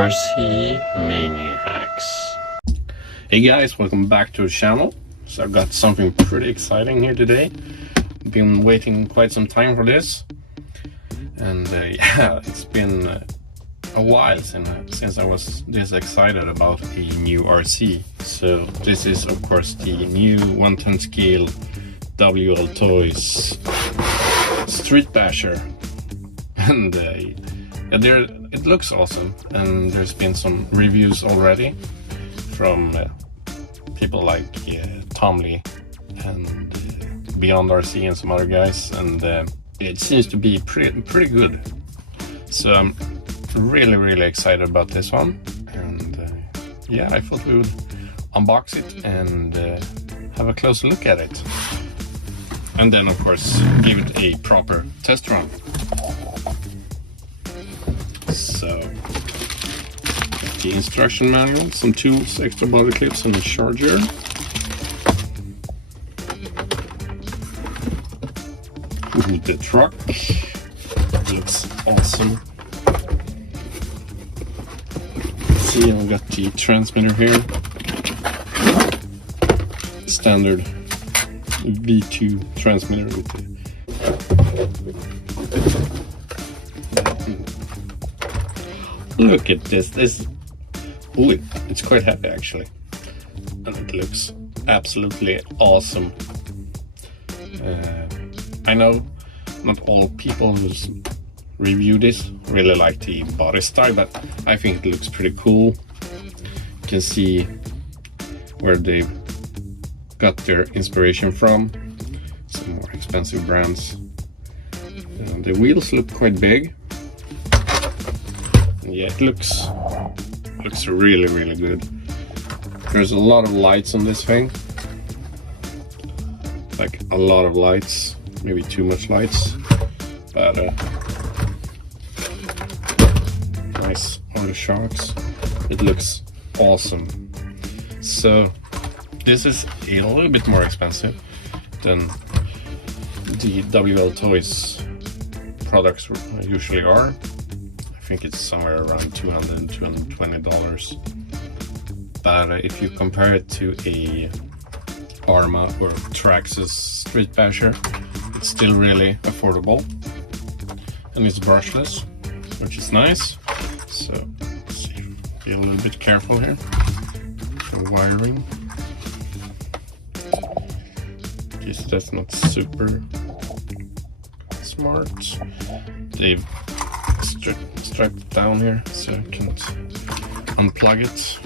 RCMANIACS. Hey guys, welcome back to the channel. So I've got something pretty exciting here today. Been waiting quite some time for this, and yeah, it's been a while since I was this excited about a new RC. So this is of course the new 110 scale Wltoys Street Basher, and it looks awesome, and there's been some reviews already from people like Tom Lee and Beyond RC and some other guys, and it seems to be pretty good. So I'm really excited about this one, and yeah, I thought we would unbox it and have a closer look at it, and then of course give it a proper test run. So the instruction manual, some tools, extra body clips, and a charger. Ooh, the truck looks awesome. See, I've got the transmitter here, standard V2 transmitter with the look at this. Ooh, it's quite heavy actually, and it looks absolutely awesome. I know not all people who review this really like the body style, but I think it looks pretty cool. You can see where they got their inspiration from, some more expensive brands. The wheels look quite big. Yeah, it looks really good. There's a lot of lights on this thing, like a lot of lights, maybe too much lights, but nice on the shocks. It looks awesome. So this is a little bit more expensive than the Wltoys products usually are. I think it's somewhere around $200 to $220, but if you compare it to a Arma or Traxxas Street Basher, it's still really affordable, and it's brushless, which is nice. So let's see, be a little bit careful here for wiring. Guess that's not super smart. They've striped it down here so I can't unplug it.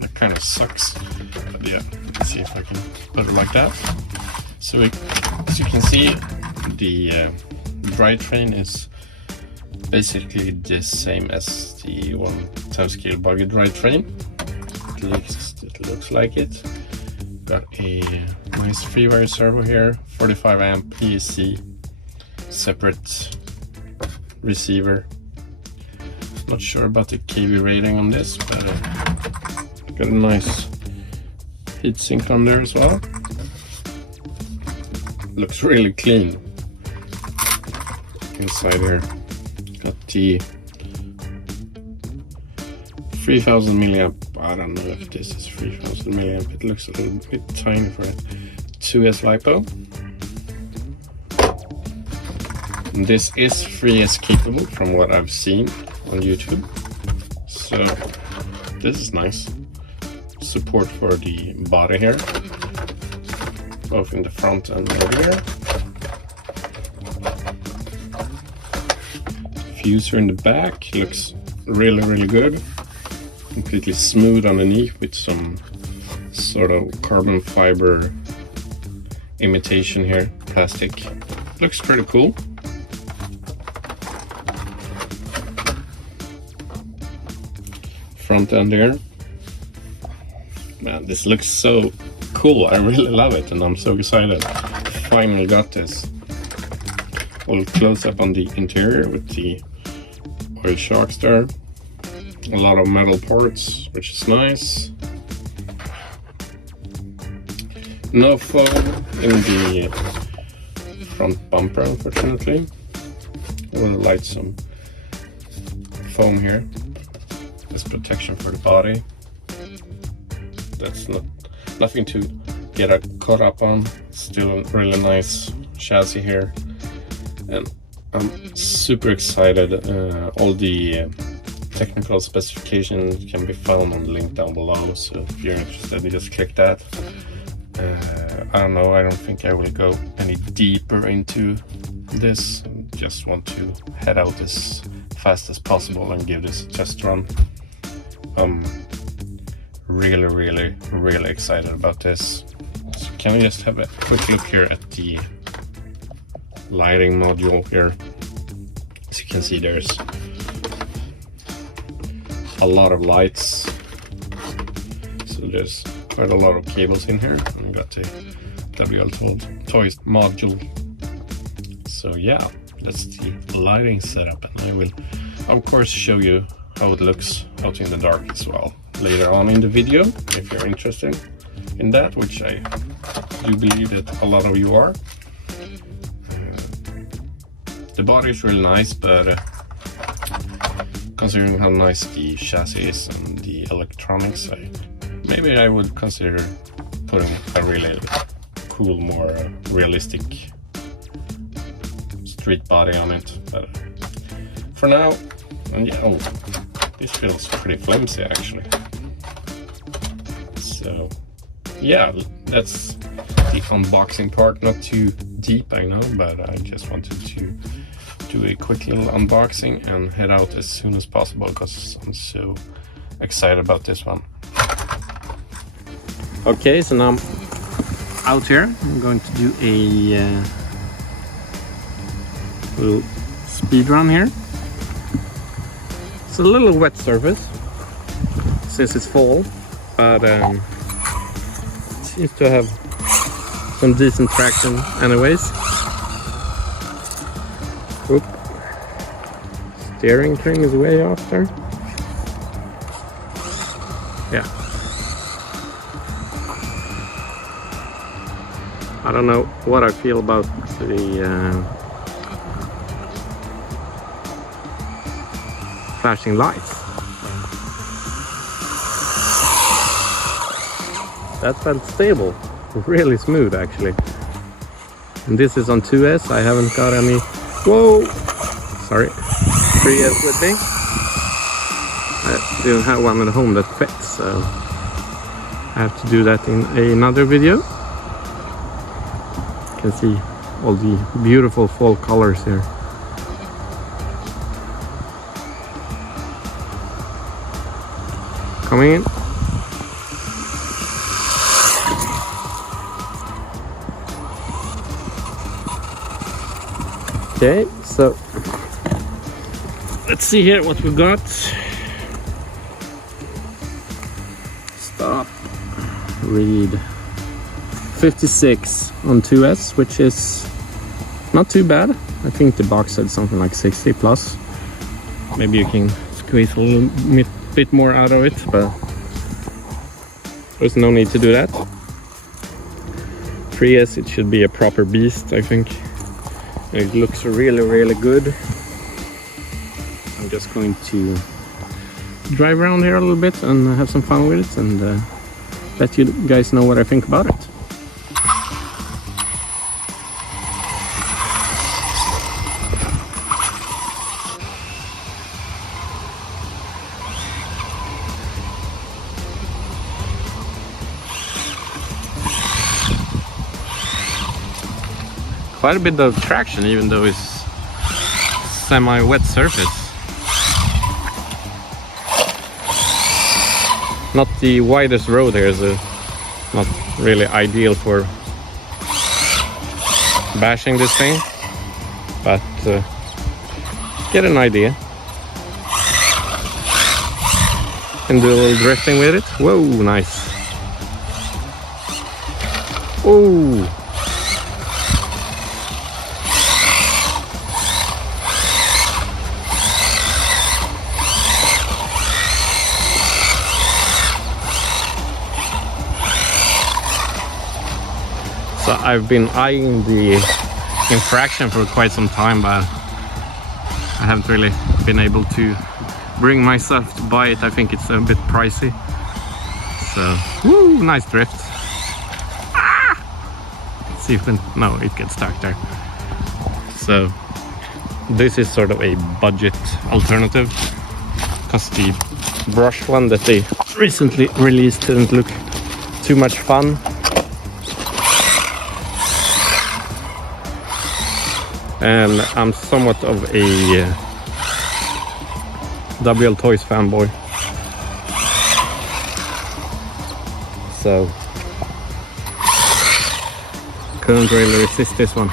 That kind of sucks, but yeah, let's see if I can put it like that. So as you can see, the drivetrain is basically the same as the 110 scale buggy drivetrain. It looks like it. Got a nice free-wire servo here, 45 amp ESC, separate receiver. Not sure about the kV rating on this, but got a nice heatsink on there as well. Looks really clean. Inside here, got the 3000 milliamp. I don't know if this is 3000 milliamp. It looks a little bit tiny for it. 2S LiPo. And this is 3S capable from what I've seen on YouTube. So this is nice. Support for the body here, both in the front and the rear. Diffuser in the back looks really good. Completely smooth underneath with some sort of carbon fiber imitation here, plastic. Looks pretty cool. Front end here. Man, this looks so cool. I really love it, and I'm so excited. Finally got this. A little close up on the interior with the oil shocks there. A lot of metal parts, which is nice. No foam in the front bumper, unfortunately. I would like some foam here. this protection for the body. That's nothing to get caught up on. Still a really nice chassis here, and I'm super excited. All the technical specifications can be found on the link down below, so if you're interested, you just click that. I don't know, I don't think I will go any deeper into this. Just want to head out as fast as possible and give this a test run. Really excited about this. So can we just have a quick look here at the lighting module here? As you can see, there's a lot of lights, so there's quite a lot of cables in here. We got the Wltoys module. So yeah, that's the lighting setup, and I will of course show you how it looks out in the dark as well later on in the video, if you're interested in that, which I do believe that a lot of you are. The body is really nice, but considering how nice the chassis is and the electronics, maybe I would consider putting a really cool, more realistic street body on it. But for now, and yeah, oh, this feels pretty flimsy actually. So yeah, that's the unboxing part. Not too deep, I know, but I just wanted to do a quick little unboxing and head out as soon as possible because I'm so excited about this one. Okay, so now I'm out here. I'm going to do a little speed run here. It's a little wet surface since it's fall, but it seems to have some decent traction anyways. Oop. Steering thing is way off there. Yeah. I don't know what I feel about the flashing lights. That felt stable, really smooth actually. And this is on 2S, I haven't got any, whoa, sorry, 3S with me. I didn't have one at home that fits, so I have to do that in another video. You can see all the beautiful fall colors here. Coming in. Okay, so let's see here what we got. Stop. Read 56 on 2S, which is not too bad. I think the box said something like 60 plus. Maybe you can squeeze a little bit more out of it, but there's no need to do that. 3S, it should be a proper beast, I think. It looks really good. I'm just going to drive around here a little bit and have some fun with it and let you guys know what I think about it. Quite a bit of traction, even though it's semi-wet surface. Not the widest road here, so not really ideal for bashing this thing, but get an idea. Can do a little drifting with it. Whoa, nice. Oh. So I've been eyeing the infraction for quite some time, but I haven't really been able to bring myself to buy it. I think it's a bit pricey. So, woo, nice drift. Ah! Let's see if no, it gets stuck there. So this is sort of a budget alternative, because the brush one that they recently released didn't look too much fun. And I'm somewhat of a Wltoys fanboy, so couldn't really resist this one.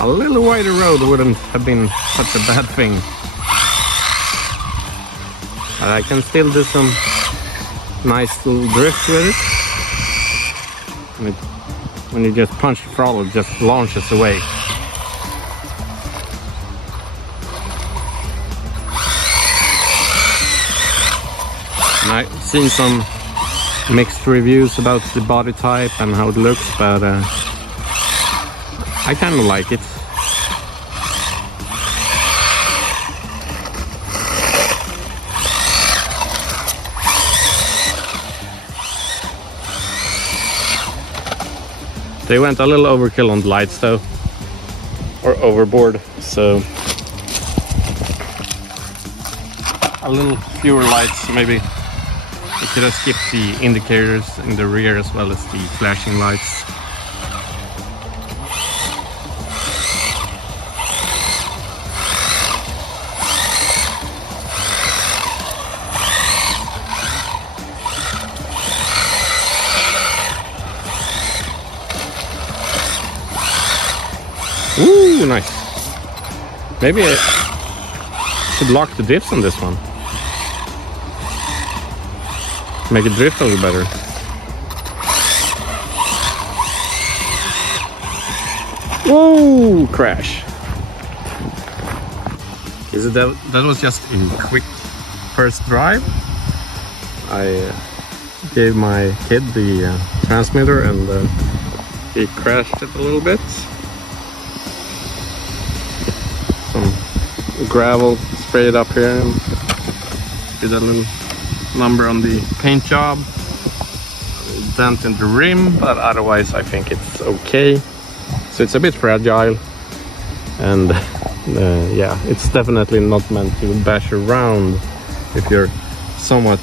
A little wider road wouldn't have been such a bad thing. But I can still do some nice little drift with it. And when you just punch the throttle, it just launches away. And I've seen some mixed reviews about the body type and how it looks, but I kind of like it. They went a little overkill on the lights though, or overboard, so a little fewer lights maybe. You could have skipped the indicators in the rear as well as the flashing lights. Ooh, nice. Maybe I should lock the diffs on this one. Make it drift a little better. Whoa, crash. Is it that was just a quick first drive. I gave my kid the transmitter and he crashed it a little bit. Some gravel sprayed up here and did a little number on the paint job, dent in the rim, but otherwise I think it's okay. So it's a bit fragile, and yeah, it's definitely not meant to bash around if you're somewhat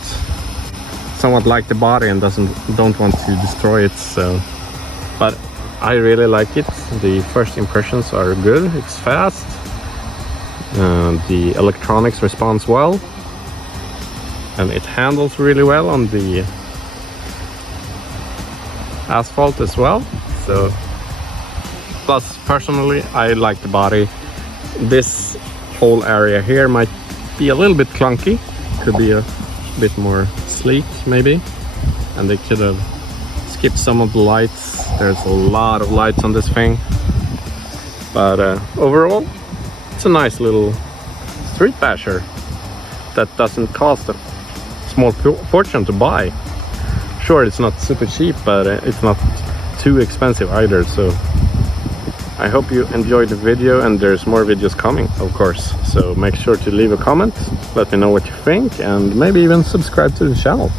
like the body and don't want to destroy it. So, but I really like it. The first impressions are good. It's fast. The electronics responds well, and it handles really well on the asphalt as well. So, plus personally I like the body. This whole area here might be a little bit clunky, could be a bit more sleek maybe, and they could have skipped some of the lights. There's a lot of lights on this thing, but overall it's a nice little street basher that doesn't cost a small fortune to buy. Sure, it's not super cheap, but it's not too expensive either. So I hope you enjoyed the video, and there's more videos coming, of course. So make sure to leave a comment, let me know what you think, and maybe even subscribe to the channel.